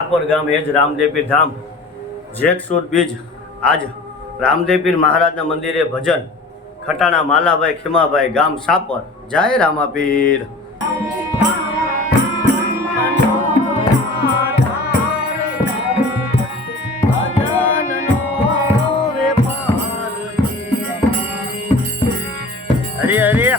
પર ગામ એ જ રામદેવપીર ધામ જેઠ સુદ બીજ આજ રામદેવપીર મહારાજના મંદિરે ભજન ખટાણા માલાભાઈ ખીમાભાઈ ગામ સાપર જય રામાપીર। હરે હરે